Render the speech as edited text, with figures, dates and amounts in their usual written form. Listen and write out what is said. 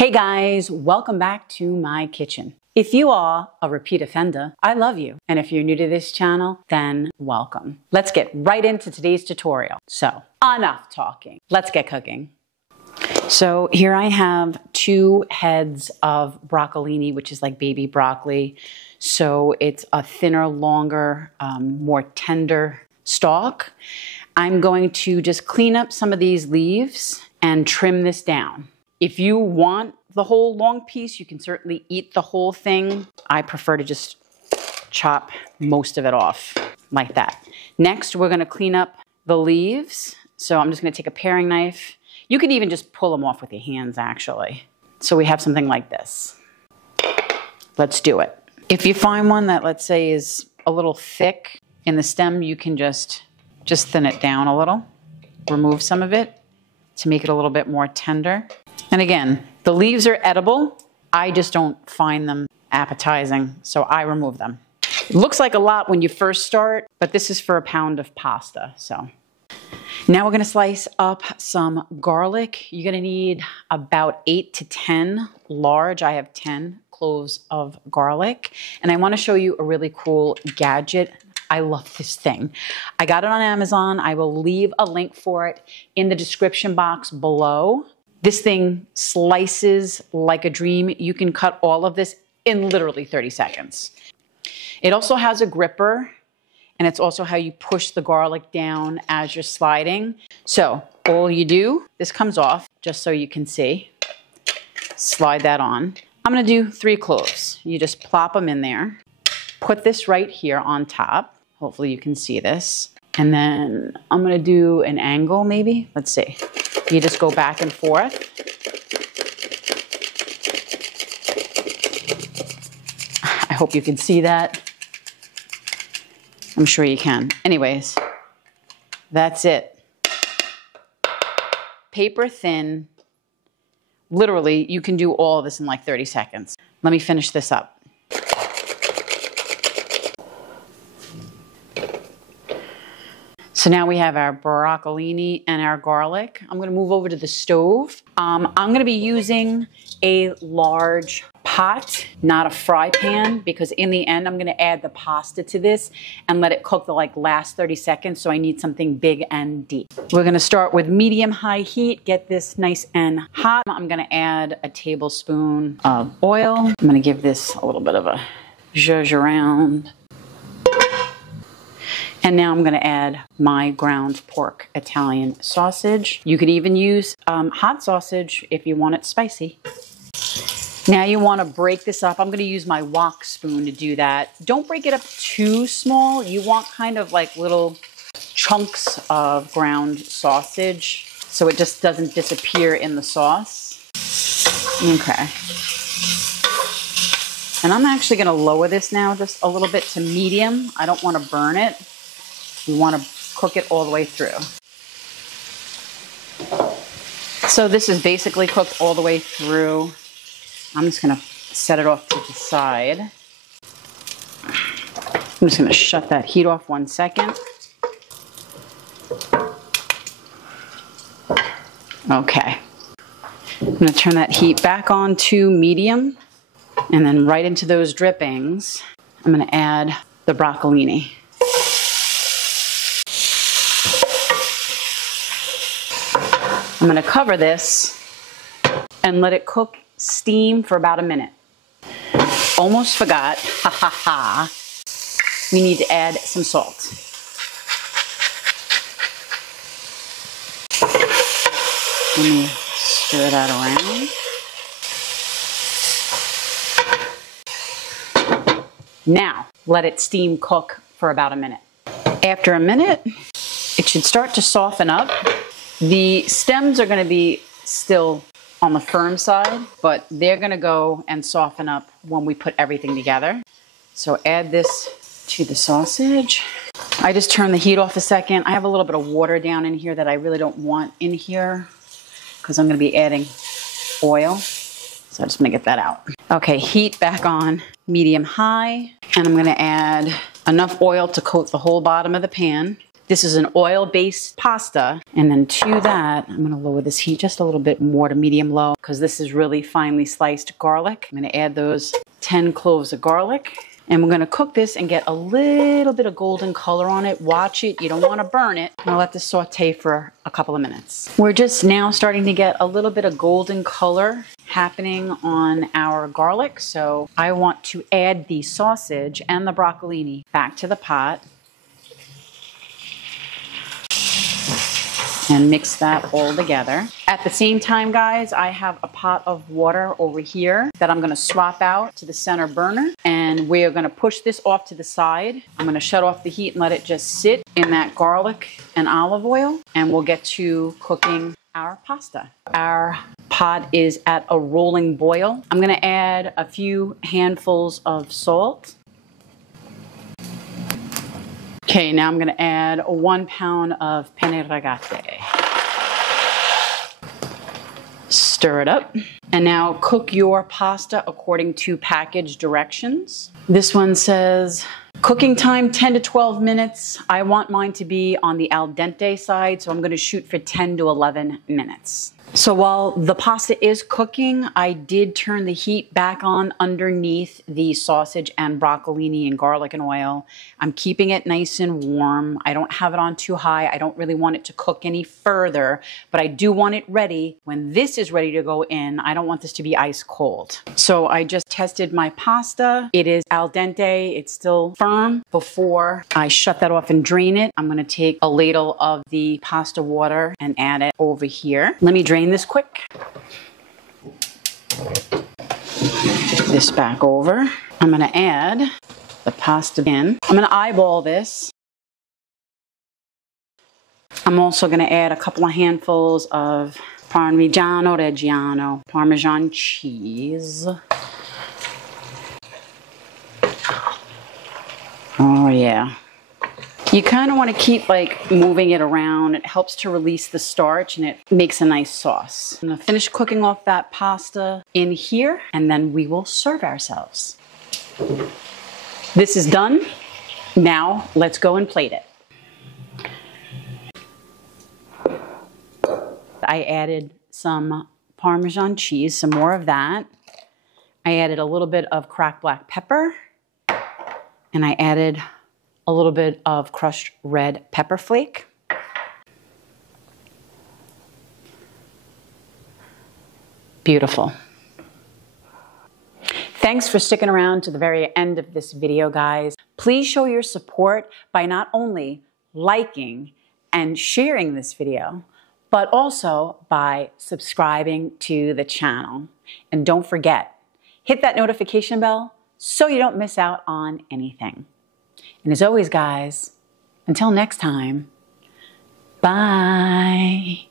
Hey guys, welcome back to my kitchen. If you are a repeat offender, I love you. And if you're new to this channel, then welcome. Let's get right into today's tutorial. So, enough talking. Let's get cooking. So here I have 2 heads of broccolini, which is like baby broccoli. So it's a thinner, longer, more tender stalk. I'm going to just clean up some of these leaves and trim this down. If you want the whole long piece, you can certainly eat the whole thing. I prefer to just chop most of it off like that. Next, we're gonna clean up the leaves. So I'm just gonna take a paring knife. You can even just pull them off with your hands, actually. So we have something like this. Let's do it. If you find one that, let's say, is a little thick in the stem, you can just thin it down a little. Remove some of it to make it a little bit more tender. And again, the leaves are edible. I just don't find them appetizing, so I remove them. It looks like a lot when you first start, but this is for a pound of pasta, so. Now we're gonna slice up some garlic. You're gonna need about 8 to 10 large, I have 10 cloves of garlic. And I wanna show you a really cool gadget. I love this thing. I got it on Amazon. I will leave a link for it in the description box below. This thing slices like a dream. You can cut all of this in literally 30 seconds. It also has a gripper, and it's also how you push the garlic down as you're sliding. So all you do, this comes off just so you can see. Slide that on. I'm gonna do 3 cloves. You just plop them in there. Put this right here on top. Hopefully you can see this. And then I'm gonna do an angle maybe. Let's see. You just go back and forth. I hope you can see that. I'm sure you can. Anyways, that's it. Paper thin. Literally, you can do all of this in like 30 seconds. Let me finish this up. So now we have our broccolini and our garlic. I'm gonna move over to the stove. I'm gonna be using a large pot, not a fry pan, because in the end, I'm gonna add the pasta to this and let it cook the last 30 seconds, so I need something big and deep. We're gonna start with medium-high heat, get this nice and hot. I'm gonna add a tablespoon of oil. I'm gonna give this a little bit of a zhuzh around. And now I'm gonna add my ground pork Italian sausage. You could even use hot sausage if you want it spicy. Now you wanna break this up. I'm gonna use my wok spoon to do that. Don't break it up too small. You want kind of like little chunks of ground sausage so it just doesn't disappear in the sauce. Okay. And I'm actually gonna lower this now just a little bit to medium. I don't wanna burn it. We want to cook it all the way through. So this is basically cooked all the way through. I'm just going to set it off to the side. I'm just going to shut that heat off 1 second. Okay. I'm going to turn that heat back on to medium. And then right into those drippings, I'm going to add the broccolini. I'm gonna cover this and let it cook steam for about a minute. Almost forgot, ha ha ha. We need to add some salt. Let me stir that around. Now, let it steam cook for about a minute. After a minute, it should start to soften up. The stems are going to be still on the firm side, but they're going to go and soften up when we put everything together. So add this to the sausage. I just turned the heat off a second. I have a little bit of water down in here that I really don't want in here because I'm going to be adding oil. So I'm just going to get that out. Okay, heat back on medium high, and I'm going to add enough oil to coat the whole bottom of the pan. This is an oil-based pasta. And then to that, I'm gonna lower this heat just a little bit more to medium low because this is really finely sliced garlic. I'm gonna add those 10 cloves of garlic. And we're gonna cook this and get a little bit of golden color on it. Watch it, you don't wanna burn it. I'll let this saute for a couple of minutes. We're just now starting to get a little bit of golden color happening on our garlic. So I want to add the sausage and the broccolini back to the pot. And mix that all together. At the same time, guys, I have a pot of water over here that I'm gonna swap out to the center burner, and we're gonna push this off to the side. I'm gonna shut off the heat and let it just sit in that garlic and olive oil, and we'll get to cooking our pasta. Our pot is at a rolling boil. I'm gonna add a few handfuls of salt. Okay, now I'm gonna add 1 pound of penne rigate. Stir it up. And now cook your pasta according to package directions. This one says, cooking time 10 to 12 minutes. I want mine to be on the al dente side, so I'm gonna shoot for 10 to 11 minutes. So while the pasta is cooking, I did turn the heat back on underneath the sausage and broccolini and garlic and oil. I'm keeping it nice and warm. I don't have it on too high. I don't really want it to cook any further, but I do want it ready. When this is ready to go in, I don't want this to be ice cold. So I just tested my pasta. It is al dente. It's still firm. Before I shut that off and drain it, I'm gonna take a ladle of the pasta water and add it over here. Let me drain this quick. This back over. I'm gonna add the pasta in. I'm gonna eyeball this. I'm also gonna add a couple of handfuls of Parmigiano Reggiano, Parmesan cheese. Oh yeah. You kind of want to keep like moving it around. It helps to release the starch and it makes a nice sauce. I'm gonna finish cooking off that pasta in here and then we will serve ourselves. This is done. Now let's go and plate it. I added some Parmesan cheese, some more of that. I added a little bit of cracked black pepper and I added a little bit of crushed red pepper flake. Beautiful. Thanks for sticking around to the very end of this video, guys. Please show your support by not only liking and sharing this video, but also by subscribing to the channel. And don't forget, hit that notification bell so you don't miss out on anything. And as always, guys, until next time, bye.